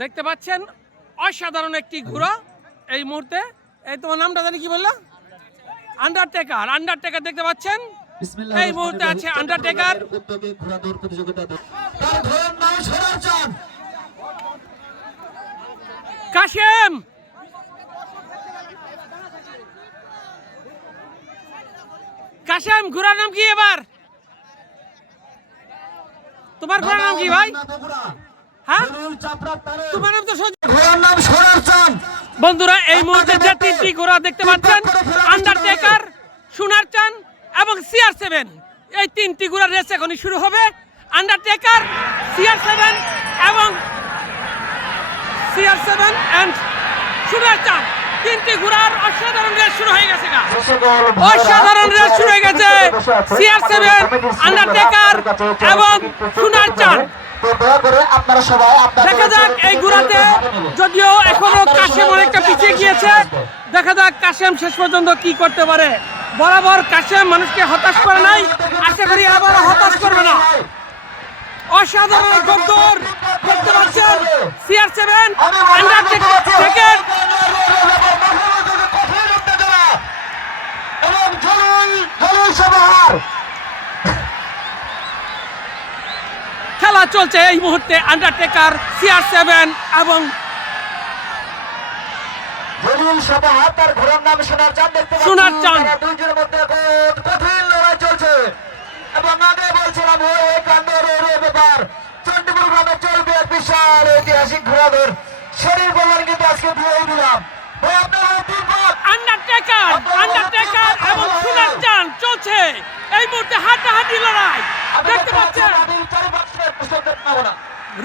দেখতে পাচ্ছেন অসাধারণ একটি ঘোড়া এই মুহূর্তে। এই তোমার নামটা জানি কি বলল? আন্ডারটেকার আন্ডারটেকার দেখতে পাচ্ছেন। এই মুহূর্তে আছে আন্ডারটেকার কাশেম! কাশেম ঘোড়ার নাম কি এবার? তোমার ঘোড়ার নাম কি ভাই? হ্যাঁ? বন্ধুরা এই মুহূর্তে যে তিনটি ঘোড়া দেখতে পাচ্ছেন আন্ডারটেকার সোনার চান এবং সিআর সেভেন এই তিনটি ঘোড়ার রেস এখনই শুরু হবে। আন্ডারটেকার সিআর সেভেন এবং সিআর সেভেন অ্যান্ড সোনার চান তিনটি ঘোড়ার অসাধারণ রেস শুরু হয়ে গেছে অসাধারণ রেস শুরু হয়ে গেছে। সিআর সেভেন আন্ডারটেকার এবং সোনার চান দেখা যাক এই ঘোড়াতে যদিও এখনও কাশেম অনেকটা পিছিয়ে গিয়েছে। দেখা যাক কাশেম শেষ পর্যন্ত কি করতে পারে। বরাবর কাশেম মানুষকে হতাশ করে নাই। আশা করি আবার হতাশ করবে না। অসাধারণ গদ্দর দেখতে পাচ্ছেন। সিআর সেভেন সেকেন্ড চলছে এই মুহূর্তে আন্ডারটেকার সিআর সেভেন এবং সোনার চাঁদ দেখতে পাচ্ছি। সোনার চাঁদ। তারা দুইজনের মধ্যে কঠিন লড়াই চলছে। এবং আগে বলছিলাম ও কান্ডের ব্যাপার। চন্ডীপুর গ্রামে চলবে বিশাল ঐতিহাসিক শরীর বলার কিন্তু আজকে দিয়েই দিলাম। ভাই আপনারা তিন পথ আন্ডারটেকার আন্ডারটেকার এবং প্রশ্ন না।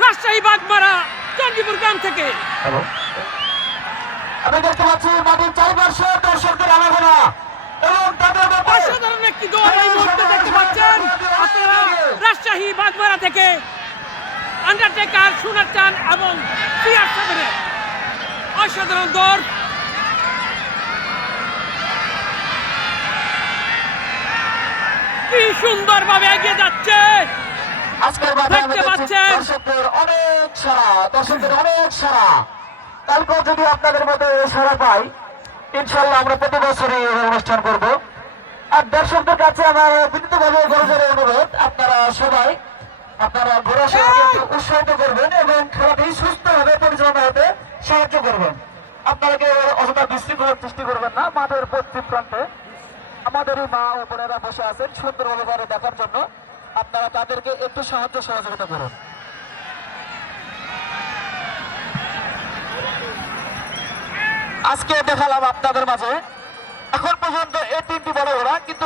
রাজশাহী বাগমারা চন্ডীপুর গ্রাম থেকে। আমি দেখতে পাচ্ছি মাটির চারিপাশে দর্শকদের আনাগোনা এবং তাদের অসাধারণ একটি দল এই মুহূর্তে দেখতে পাচ্ছেন। আপনারা রাজশাহী বাগমারা থেকে আন্ডারটেকার সোনার চান এবং সিআর সেভেনের অসাধারণ দল। কি সুন্দরভাবে এগিয়ে যাচ্ছে। দেখতে দেখছি পাচ্ছেন? দর্শকদের অনেক সারা দর্শকদের অনেক সারা। কালকেও যদি আপনাদের মধ্যে এই সারা পাই ইনশাল্লাহ আমরা প্রতি বছরই অনুষ্ঠান করব। আর দর্শকদের কাছে আমার বিনীতভাবে গরজের অনুরোধ আপনারা সবাই আপনারা ঘোড়া সেবাকে উৎসাহিত করবেন এবং খেলাটি সুস্থভাবে পরিচালনা হতে সাহায্য করবেন। আপনারা কেউ অযথা বিশৃঙ্খলার সৃষ্টি করবেন না মাঠের পশ্চিম প্রান্তে। আমাদেরই মা ও বোনেরা বসে আছেন সুন্দরভাবে ঘরে দেখার জন্য। আপনারা তাদেরকে একটু সাহায্য সহযোগিতা করুন। আজকে দেখালাম আপনাদের মাঝে। এখন পর্যন্ত এই তিনটি বড় ওরা, কিন্তু